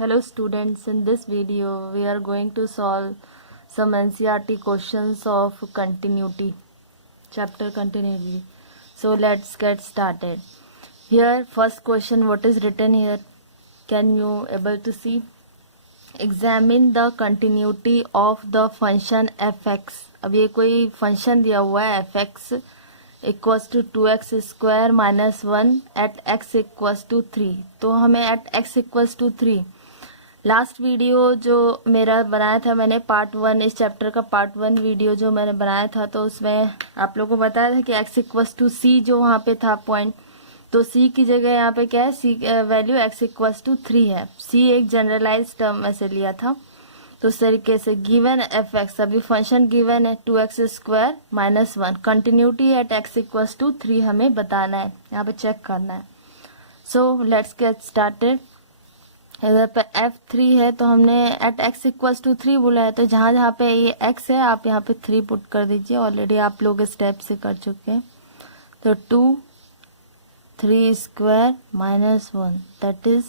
Hello students, in this video we are going to solve some NCERT questions of continuity, chapter continuity. So let's get started. Here first question, what is written here? Can you able to see? Examine the continuity of the function fx. अब ये कोई function दिया हुआ है fx equals to 2x square minus 1 at x equals to 3. तो हमें at x equals to 3, last video जो मेरा बनाया था मैंने पार्ट 1, इस चैप्टर का पार्ट 1 वीडियो जो मैंने बनाया था, तो उसमें आप लोगों को बताया था कि x इक्वल्स टू सी जो वहाँ पे था पॉइंट, तो c की जगह यहाँ पे क्या है, c value x equals to 3 है. c एक जनरलाइज टर्म में से लिया था. तो इस तरीके से गिवन एफ एक्स, अभी फंक्शन गिवन है 2x square minus 1, continuity at x equals to 3 हमें बताना है, यहाँ पे चेक करना है. So let's get started. इधर पे f3 है तो हमने एट x इक्वल्स टू 3 बोला है, तो जहाँ जहाँ पे ये x है आप यहाँ पे 3 पुट कर दीजिए. ऑलरेडी आप लोग स्टेप से कर चुके हैं. तो 2 3 square minus 1 that is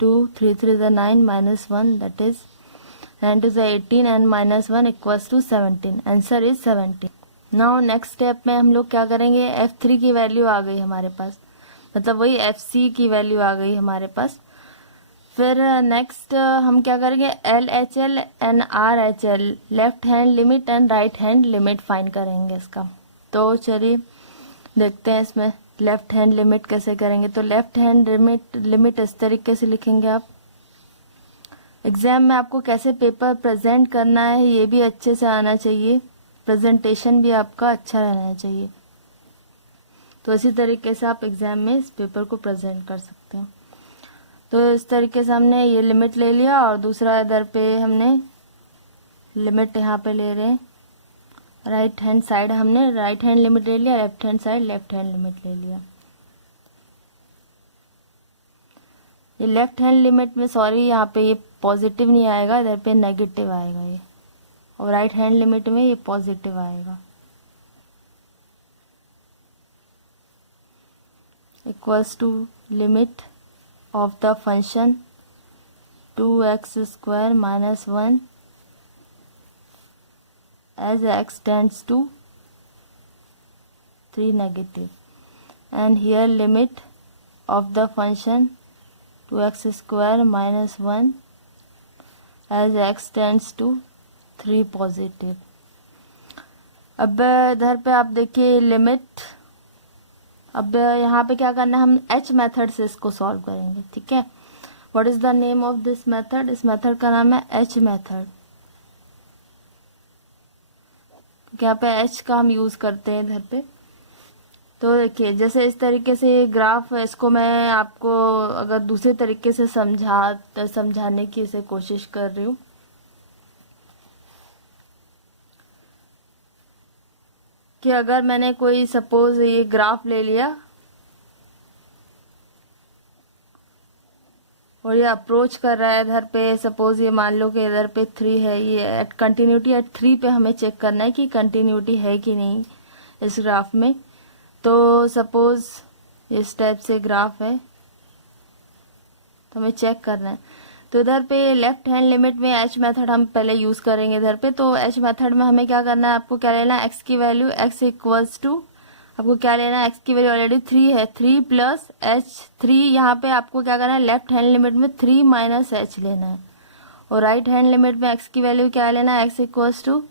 2, 3 3 is 9 minus 1 that is 9 to the 18 and minus 1 equals to 17. Answer is 17. Now next step में हम लोग क्या करेंगे, f3 की वैल्यू आ गई हमारे पास, मतलब वही fc की वैल्यू आ गई हमारे पास. फिर नेक्स्ट हम क्या करेंगे, LHL and RHL, left hand limit and right hand limit find करेंगे इसका. तो चलिए देखते हैं इसमें लेफ्ट हैंड लिमिट कैसे करेंगे. तो लेफ्ट हैंड लिमिट इस तरीके से लिखेंगे आप. एग्जाम में आपको कैसे पेपर प्रेजेंट करना है ये भी अच्छे से आना चाहिए, प्रेजेंटेशन भी आपका अच्छा रहना चाहिए. तो इसी तरीके से आप एग्जाम में इस पेपर को प्रेजेंट कर सकते हैं. तो इस तरीके से हमने ये लिमिट ले लिया और दूसरा इधर पे हमने लिमिट यहाँ पे ले रहे हैं. राइट हैंड साइड हमने राइट हैंड लिमिट ले लिया, left hand side left hand limit ले लिया. ये लेफ्ट हैंड लिमिट में सॉरी यहाँ पे ये पॉजिटिव नहीं आएगा, इधर पे नेगेटिव आएगा ये, और राइट हैंड लिमिट में ये पॉजिटिव आएगा. Equals to limit of the function 2x square minus 1 as x tends to 3 negative, and here limit of the function 2x square minus 1 as x tends to 3 positive. अब इधर पे आप देखिए limit, अब यहाँ पे क्या करना है, हम h मेथड से इसको सॉल्व करेंगे. ठीक है, what is the name of this method, इस मेथड का नाम है h मेथड. यहाँ पे h का हम यूज करते हैं इधर पे. तो देखिए जैसे इस तरीके से ये ग्राफ है, इसको मैं आपको अगर दूसरे तरीके से समझाने की इसे कोशिश कर रही हूँ. कि अगर मैंने कोई सपोज ये ग्राफ ले लिया और ये अप्रोच कर रहा है इधर पे, सपोज ये मान लो कि इधर पे 3 है, ये एट कंटिन्यूटी एट 3 पे हमें चेक करना है कि कंटिन्यूटी है कि नहीं इस ग्राफ में. तो सपोज इस टाइप से ग्राफ है तो हमें चेक करना है. तो इधर पे लेफ्ट हैंड लिमिट में h मेथड हम पहले यूज करेंगे इधर पे. तो h मेथड में हमें क्या करना है, आपको क्या लेना है, x की वैल्यू x इक्वल्स टू, आपको क्या लेना है, x की वैल्यू ऑलरेडी 3 है, 3 प्लस h. 3 यहाँ पे आपको क्या करना है, लेफ्ट हैंड लिमिट में 3 माइनस h लेना है, और राइट हैंड लिमिट में x की वैल्यू क्या लेना है, x equals to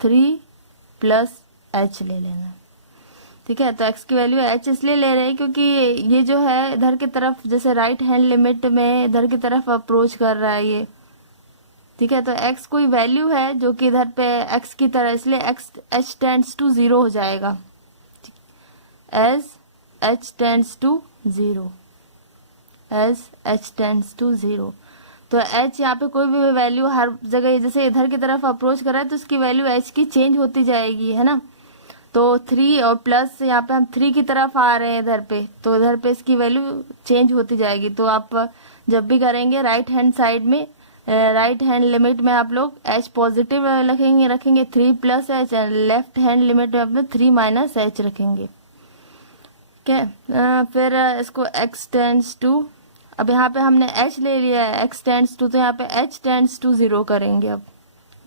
3 plus h ले लेना है. ठीक है, तो x की वैल्यू h इसलिए ले रहे हैं क्योंकि ये जो है इधर की तरफ, जैसे राइट हैंड लिमिट में इधर की तरफ अप्रोच कर रहा है ये. ठीक है, तो x कोई वैल्यू है जो कि इधर पे x की तरह, इसलिए x h टेंड्स टू 0 हो जाएगा. as h tends to 0, as h tends to 0. तो h यहाँ पे कोई भी वैल्यू हर जगह, जैसे इधर की तरफ अप्रोच कर रहा है तो उसकी वैल्यू h की चेंज होती जाएगी, है ना. तो 3 और प्लस यहाँ पे हम 3 की तरफ आ रहे हैं इधर पे, तो इधर पे इसकी वैल्यू चेंज होती जाएगी. तो आप जब भी करेंगे राइट हैंड साइड में, राइट हैंड लिमिट में आप लोग h पॉजिटिव रखेंगे 3 plus h, left hand limit में अपने 3 माइनस h रखेंगे. ठीक है, फिर इसको x टेंड्स टू अब यहाँ पे हमने h ले लिया है, x टेंड्स टू, तो यहाँ पे h टेंड्स टू 0 करेंगे। अब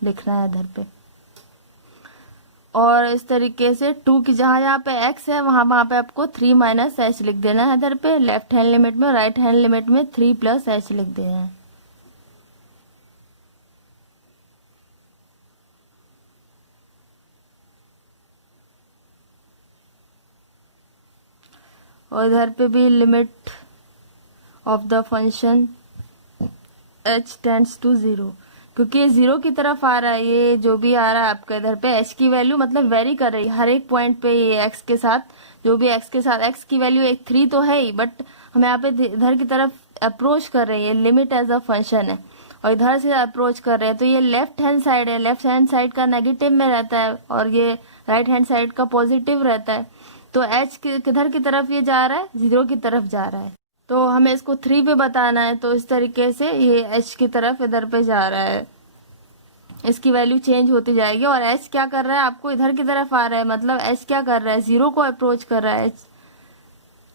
लिखना है इधर पे, और इस तरीके से 2 की जहाँ जहाँ पे x है वहाँ पे आपको 3 माइनस h लिख देना है इधर पे लेफ्ट हैंड लिमिट में, राइट हैंड लिमिट में 3 प्लस h लिख देना है। और इधर पे भी limit of the function h tends to 0, क्योंकि ये 0 की तरफ आ रहा है, ये जो भी आ रहा है आपका इधर पे h की वैल्यू मतलब वेरी कर रही है हर एक पॉइंट पे, ये x के साथ जो भी x के साथ x की वैल्यू 3 तो है ही, बट हम यहाँ पे इधर की तरफ अप्रोच कर रहे हैं, ये लिमिट एज अ फंक्शन है और इधर से अप्रोच कर रहे हैं, तो ये लेफ्ट हैंड साइड है, लेफ्ट हैंड साइड का नेगेटिव में रहता है और ये राइट हैंड साइड का पॉजिटिव रहता है। तो h किधर की तरफ ये जा रहा है, 0 की तरफ जा रहा है, तो हमें इसको 3 पे बताना है, तो इस तरीके से ये h की तरफ इधर पे जा रहा है, इसकी वैल्यू चेंज होती जाएगी। और h क्या कर रहा है, आपको इधर की तरफ आ रहा है, मतलब h क्या कर रहा है, 0 को अप्रोच कर रहा है, h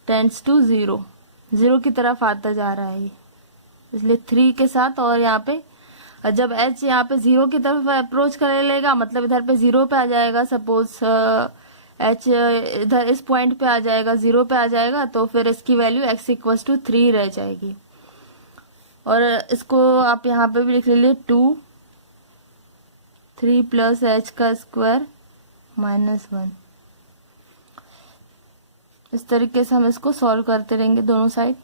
टेंड्स टू 0, 0 की तरफ आता जा रहा है ये, इसलिए 3 के साथ। और यहाँ पे जब h यहाँ पे 0 की तरफ अप्रोच कर लेगा, मतलब इधर पे 0 पे आ जाएगा, सपोज h इधर इस पॉइंट पे आ जाएगा, 0 पे आ जाएगा, तो फिर इसकी वैल्यू x इक्वल्स टू 3 रह जाएगी। और इसको आप यहाँ पे भी लिख लीजिए 2 3 प्लस h का स्क्वायर माइनस 1। इस तरीके से हम इसको सॉल्व करते रहेंगे दोनों साइड।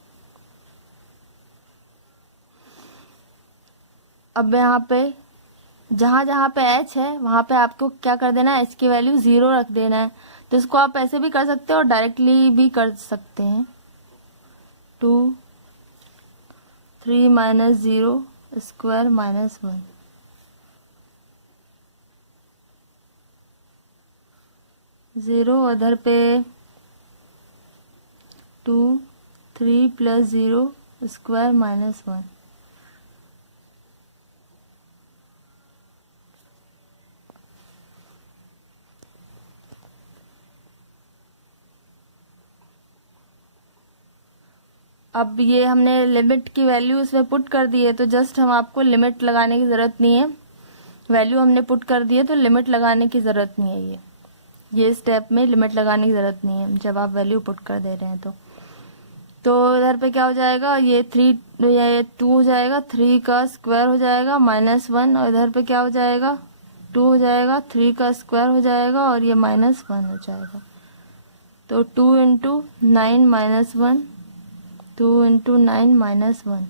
अब यहाँ पे जहाँ जहाँ पे h है वहाँ पे आपको क्या कर देना है, h की वैल्यू 0 रख देना है। तो इसको आप ऐसे भी कर सकते हो और डायरेक्टली भी कर सकते हैं। 2 3 माइनस 0 स्क्वायर माइनस 1। ज़ीरो उधर पे 2 3 प्लस 0 स्क्वायर माइनस 1। अब ये हमने लिमिट की वैल्यू इसमें पुट कर दी है, तो जस्ट हम आपको लिमिट लगाने की ज़रूरत नहीं है, वैल्यू हमने पुट कर दी है तो लिमिट लगाने की ज़रूरत नहीं है। ये स्टेप में लिमिट लगाने की ज़रूरत नहीं है जब आप वैल्यू पुट कर दे रहे हैं। तो इधर पे क्या हो जाएगा, ये 2 हो जाएगा, 3 का स्क्वायर हो जाएगा माइनस 1, और इधर पे क्या हो जाएगा 2 हो जाएगा, 3 का स्क्वायर हो जाएगा और ये माइनस 1 हो जाएगा। तो 2 इंटू 9 माइनस 1, 2 इंटू 9 माइनस 1।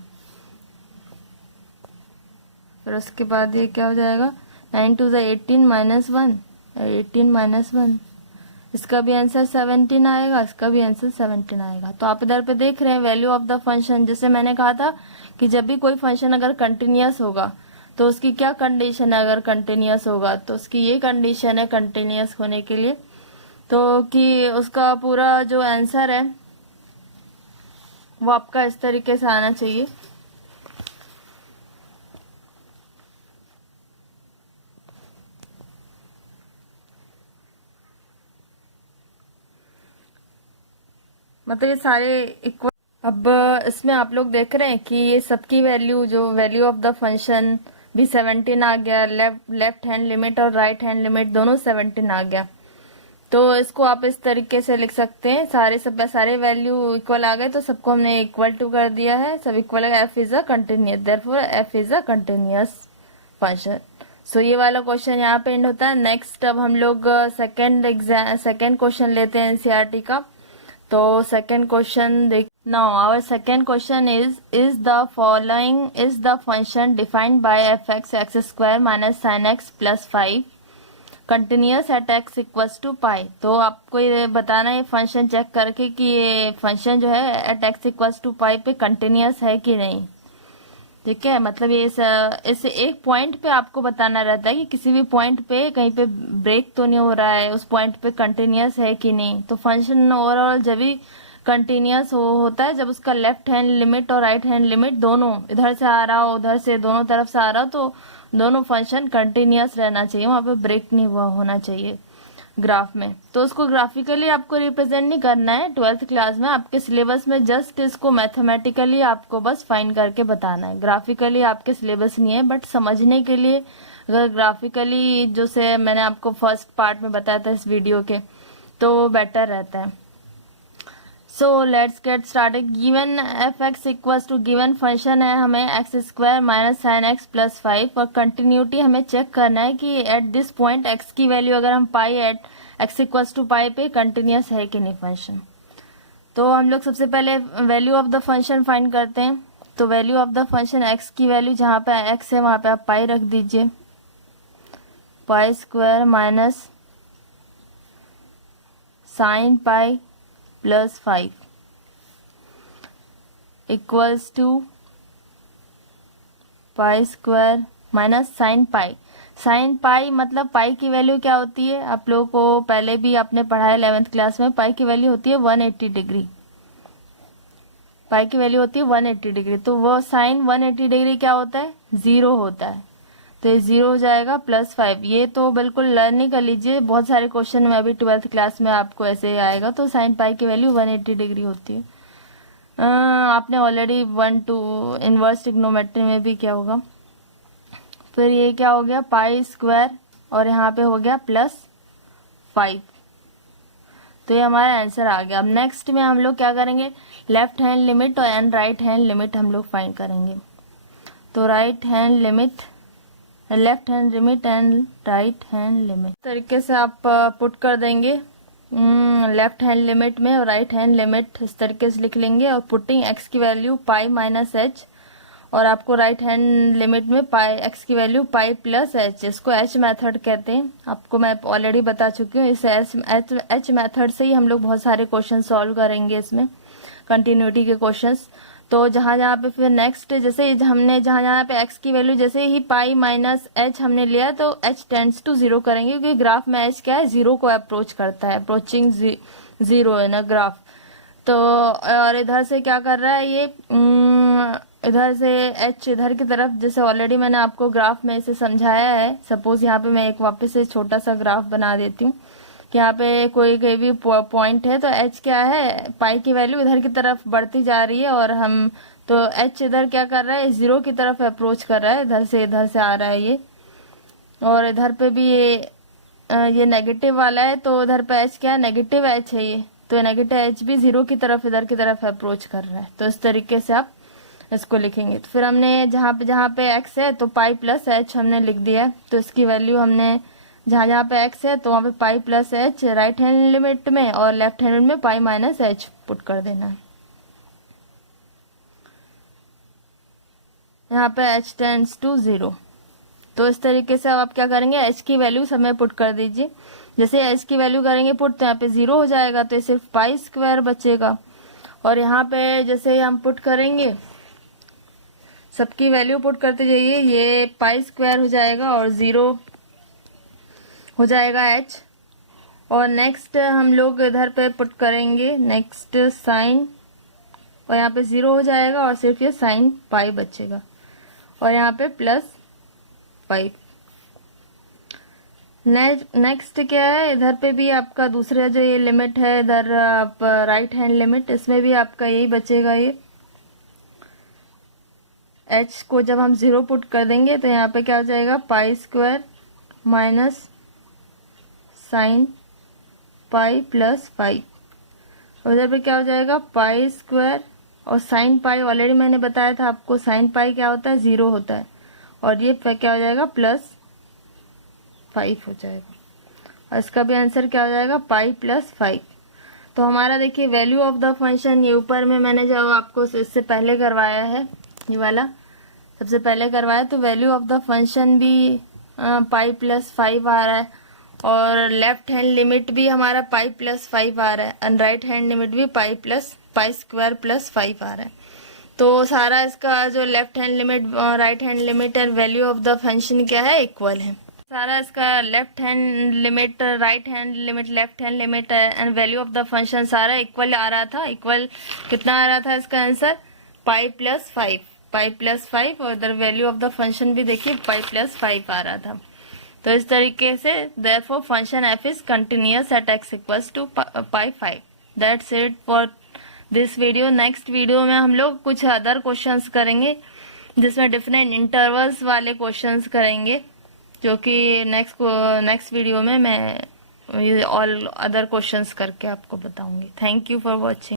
फिर उसके बाद ये क्या हो जाएगा 9 टू 18 माइनस 1, 18 माइनस 1। इसका भी आंसर 17 आएगा, इसका भी आंसर 17 आएगा। तो आप इधर पे देख रहे हैं वैल्यू ऑफ द फंक्शन, जैसे मैंने कहा था कि जब भी कोई फंक्शन अगर कंटिन्यूअस होगा तो उसकी क्या कंडीशन है, अगर कंटिन्यूअस होगा तो उसकी ये कंडीशन है कंटिन्यूअस होने के लिए, तो कि उसका पूरा जो आंसर है वो आपका इस तरीके से आना चाहिए। मतलब ये सारे इक्वल। अब इसमें आप लोग देख रहे हैं कि ये सबकी वैल्यू, जो वैल्यू ऑफ द फंक्शन भी 17 आ गया, लेफ्ट हैंड लिमिट और राइट हैंड लिमिट दोनों 17 आ गया। तो इसको आप इस तरीके से लिख सकते हैं, सारे वैल्यू इक्वल आ गए तो सबको हमने इक्वल टू कर दिया है, सब इक्वल है। F is a continuous, therefore F is a continuous function. So ये वाला क्वेश्चन यहाँ पे एंड होता है। नेक्स्ट अब हम लोग सेकेंड क्वेश्चन लेते हैं एनसीईआरटी का। तो सेकेंड क्वेश्चन देख, now our second question is the following is the function defined by F X square minus sine x plus 5 continuous at x equals to pi. तो आपको ये बताना है फंक्शन चेक करके कि ये फंक्शन जो है eight x equals to pi पे कंटिन्यूअस है कि नहीं। ठीक है, मतलब ये इस एक पॉइंट पे आपको बताना रहता है कि किसी भी पॉइंट पे कहीं पे ब्रेक तो नहीं हो रहा है, उस पॉइंट पे कंटिन्यूअस है कि नहीं। तो फंक्शन ओवरऑल जब भी कंटिन्यूअस होता है जब उसका लेफ्ट हैंड लिमिट और राइट हैंड लिमिट दोनों इधर से आ रहा हो, उधर से दोनों तरफ से आ रहा हो, तो दोनों फंक्शन कंटिन्यूअस रहना चाहिए, वहां पे ब्रेक नहीं हुआ होना चाहिए। ग्राफ में, तो उसको ग्राफिकली आपको रिप्रेजेंट नहीं करना है 12th क्लास में। आपके सिलेबस में जस्ट इसको मैथमेटिकली आपको बस फाइंड करके बताना है, ग्राफिकली आपके सिलेबस नहीं है। बट समझने के लिए अगर ग्राफिकली जो से मैंने आपको फर्स्ट पार्ट में बताया था इस वीडियो के, तो वो बेटर रहता है। So let's get started. Given F X equals to given function है हमें x square minus sine x plus 5, और कंटिन्यूटी हमें चेक करना है कि एट दिस पॉइंट एक्स की वैल्यू अगर हम pi at x equals to pi पे कंटिन्यूस है कि नहीं फंक्शन। तो हम लोग सबसे पहले value of the function find करते हैं। तो value of the function x की वैल्यू जहाँ पे एक्स है वहाँ पे आप पाई रख दीजिए, pi square minus sine pi plus 5 equals to pi square minus sine pi. Sine pi मतलब पाई की वैल्यू क्या होती है, आप लोगों को पहले भी आपने पढ़ा है 11th क्लास में। पाई की वैल्यू होती है 180 डिग्री, पाई की वैल्यू होती है 180 डिग्री। तो वो साइन 180 डिग्री क्या होता है, 0 होता है। तो ये 0 हो जाएगा प्लस 5। ये तो बिल्कुल लर्न ही कर लीजिए, बहुत सारे क्वेश्चन में अभी 12th क्लास में आपको ऐसे ही आएगा। तो साइन पाई की वैल्यू 180 डिग्री होती है। आपने ऑलरेडी 1-2 इनवर्स ट्रिग्नोमेट्री में भी क्या होगा। फिर ये क्या हो गया पाई स्क्वायर, और यहाँ पे हो गया प्लस 5। तो ये हमारा आंसर आ गया। अब नेक्स्ट में हम लोग क्या करेंगे, लेफ्ट हैंड लिमिट और एंड राइट हैंड लिमिट हम लोग फाइंड करेंगे। तो right hand limit, left hand limit and right hand limit तरीके से आप पुट कर देंगे लेफ्ट हैंड लिमिट में, और राइट हैंड लिमिट इस तरीके से लिख लेंगे। और पुटिंग एक्स की वैल्यू पाई माइनस एच, और आपको राइट हैंड लिमिट में पाई एक्स की वैल्यू पाई प्लस एच, इसको एच मेथड कहते हैं। आपको मैं ऑलरेडी बता चुकी हूँ। इस एच मेथड से ही हम लोग बहुत सारे क्वेश्चन सॉल्व करेंगे इसमें, कंटिन्यूटी के क्वेश्चंस। तो जहाँ जहाँ पे फिर नेक्स्ट जैसे हमने जहाँ जहाँ पे x की वैल्यू जैसे ही पाई माइनस एच हमने लिया तो h टेंड्स टू 0 करेंगे, क्योंकि ग्राफ में h क्या है, 0 को अप्रोच करता है, अप्रोचिंग 0 है ना ग्राफ। तो और इधर से क्या कर रहा है ये, इधर से h इधर की तरफ, जैसे ऑलरेडी मैंने आपको ग्राफ में इसे समझाया है। सपोज यहाँ पे मैं एक वापस से छोटा सा ग्राफ बना देती हूँ कि यहाँ पे कोई भी पॉइंट है, तो h क्या है, पाई की वैल्यू इधर की तरफ बढ़ती जा रही है, और हम तो h इधर क्या कर रहा है, 0 की तरफ अप्रोच कर रहा है, इधर से आ रहा है ये। और इधर पे भी ये नेगेटिव वाला है, तो इधर पे h क्या है, नेगेटिव h है ये, तो नेगेटिव h भी 0 की तरफ इधर की तरफ अप्रोच कर रहा है। तो इस तरीके से आप इसको लिखेंगे। तो फिर हमने जहाँ पे x है तो पाई प्लस h हमने लिख दिया। तो इसकी वैल्यू हमने जहाँ जहाँ पे x है तो वहाँ पे pi plus H right hand limit में, और लेफ्ट हैंड में पाई माइनस एच पुट कर देना है। यहाँ पे h टेंड्स टू 0। तो इस तरीके से अब आप क्या करेंगे, h की वैल्यू सब में पुट कर दीजिए। जैसे h की वैल्यू करेंगे पुट, तो यहाँ पे 0 हो जाएगा, तो सिर्फ पाई स्क्वायर बचेगा। और यहाँ पे जैसे हम पुट करेंगे, सबकी वैल्यू पुट करते जाइए, ये पाई स्क्वायर हो जाएगा और 0 हो जाएगा h। और नेक्स्ट हम लोग इधर पे पुट करेंगे नेक्स्ट साइन, और यहाँ पे 0 हो जाएगा और सिर्फ ये साइन पाई बचेगा, और यहाँ पे प्लस 5। नेक्स्ट क्या है, इधर पे भी आपका दूसरा जो ये लिमिट है, इधर आप राइट हैंड लिमिट, इसमें भी आपका यही बचेगा। ये h को जब हम 0 पुट कर देंगे तो यहाँ पे क्या हो जाएगा, पाई square minus sine pi plus 5। उधर पे क्या हो जाएगा, पाई स्क्वायर और साइन पाई, ऑलरेडी मैंने बताया था आपको साइन पाई क्या होता है, 0 होता है, और ये क्या हो जाएगा, प्लस 5 हो जाएगा। और इसका भी आंसर क्या हो जाएगा, पाई प्लस 5। तो हमारा देखिए वैल्यू ऑफ द फंक्शन, ये ऊपर में मैंने जब आपको इससे पहले करवाया है, ये वाला सबसे पहले करवाया, तो वैल्यू ऑफ द फंक्शन भी पाई प्लस 5 आ रहा है, और लेफ्ट हैंड लिमिट भी हमारा पाई प्लस 5 आ रहा है, एंड राइट हैंड लिमिट भी पाई स्क्वायर प्लस 5 आ रहा है। तो सारा इसका जो left hand limit, right hand limit और वैल्यू ऑफ द फंक्शन क्या है, इक्वल है। सारा इसका left hand limit, right hand limit, left hand limit and value of the function सारा इक्वल आ रहा था। इक्वल कितना आ रहा था इसका आंसर, पाई प्लस 5, और इधर वैल्यू ऑफ द फंक्शन भी देखिए पाई प्लस 5 आ रहा था। तो इस तरीके से therefore function f is continuous at x equals to pi 5. That's it for this video. Next video में हम लोग कुछ अदर क्वेश्चंस करेंगे जिसमें डिफरेंट इंटरवल्स वाले क्वेश्चंस करेंगे, जो कि नेक्स्ट वीडियो में मैं ऑल अदर क्वेश्चंस करके आपको बताऊंगी. Thank you for watching.